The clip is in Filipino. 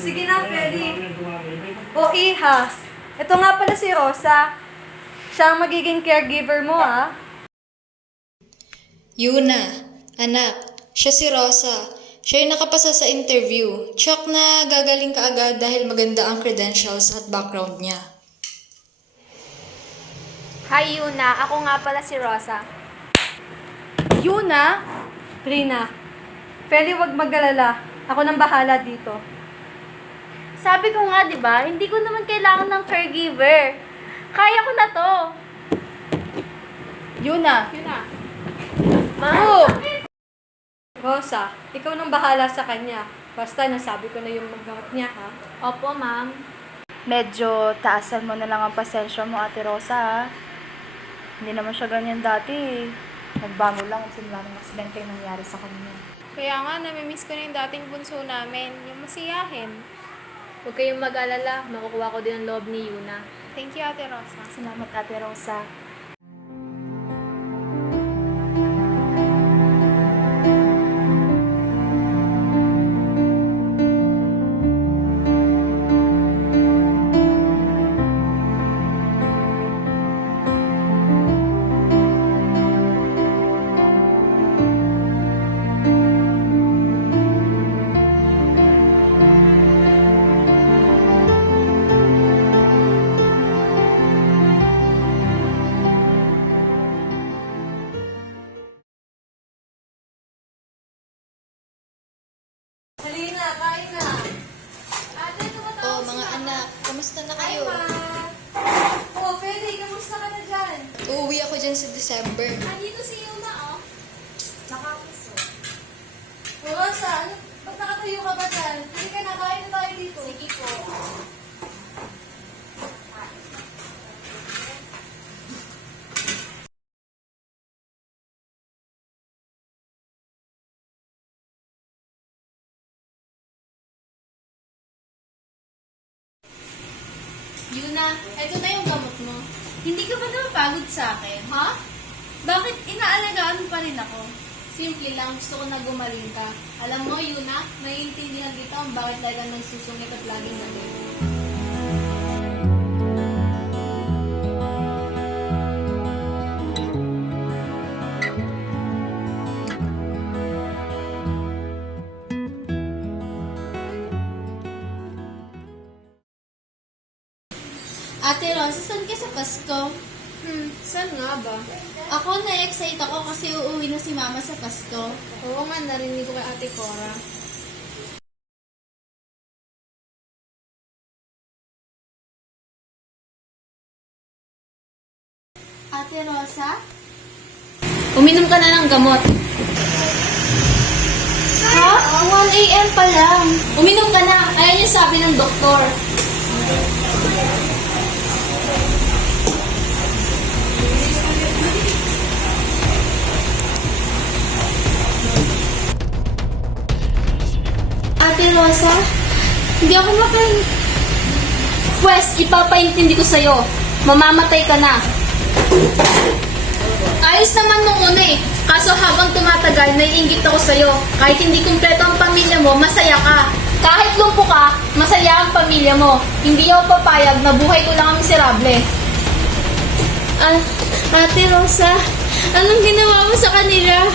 sige na, Feli. O, Iha. Ito nga pala si Rosa. Siya ang magiging caregiver mo, ah. Yuna, anak, siya si Rosa. Siya yung nakapasa sa interview. Tsak na gagaling ka agad dahil maganda ang credentials at background niya. Hi, Yuna. Ako nga pala si Rosa. Yuna? Trina. Feli, wag mag-alala. Ako nang bahala dito. Sabi ko nga, di ba, hindi ko naman kailangan ng caregiver. Kaya ko na to. Yuna. Ma? Rosa, ikaw nang bahala sa kanya. Basta nasabi ko na yung maggamot niya, ha? Opo, ma'am. Medyo taasan mo na lang ang pasensya mo, Ate Rosa, ha? Hindi naman siya ganyan dati. Nagbago lang at simula ng aksidente yung nangyari sa kanya. Kaya nga, namimiss ko na yung dating bunso namin, yung masiyahin. Huwag kayong mag-alala. Makukuha ko din ang loob ni Yuna. Thank you, Ate Rosa. Salamat, Ate Rosa. Halina, kain na. Ate, Oh, mga anak, kamusta na kayo? Oh, Feli, kamusta ka na dyan? Uuwi ako dyan sa December. Andito si Yuna, oh. Nakapuso. Oh, Rosa, ano? Ba't nakatayo ka ba dyan? Hindi ka na, kain na tayo dito. Sige po. Yuna, eto na yung gamot mo. Hindi ka ba napapagod sa akin? Ha? Bakit inaalagaan mo pa rin ako? Simple lang, gusto ko na gumaling ka. Alam mo, Yuna, naiintindihan kita kung bakit lagi kang nagsusungit at laging nandito. Ate Ron, saan ka sa Pasko? Saan nga ba? Ako na-excite ako kasi uuwi na si Mama sa Pasko. Oo nga, narinig ko kay Ate Cora. Ate Rosa? Uminom ka na ng gamot. Ha? 1 a.m. pa lang. Uminom ka na. Ayan yung sabi ng doktor. Ate Rosa, hindi ako Pwes, ipapaintindi ko sa'yo. Mamamatay ka na. Ayos naman nung una eh. Kaso habang tumatagal, naiinggit ako sa'yo. Kahit hindi kumpleto ang pamilya mo, masaya ka. Kahit lumpo ka, masaya ang pamilya mo. Hindi ako papayag na buhay ko lang ang miserable. Ate Rosa, anong ginawa mo sa kanila?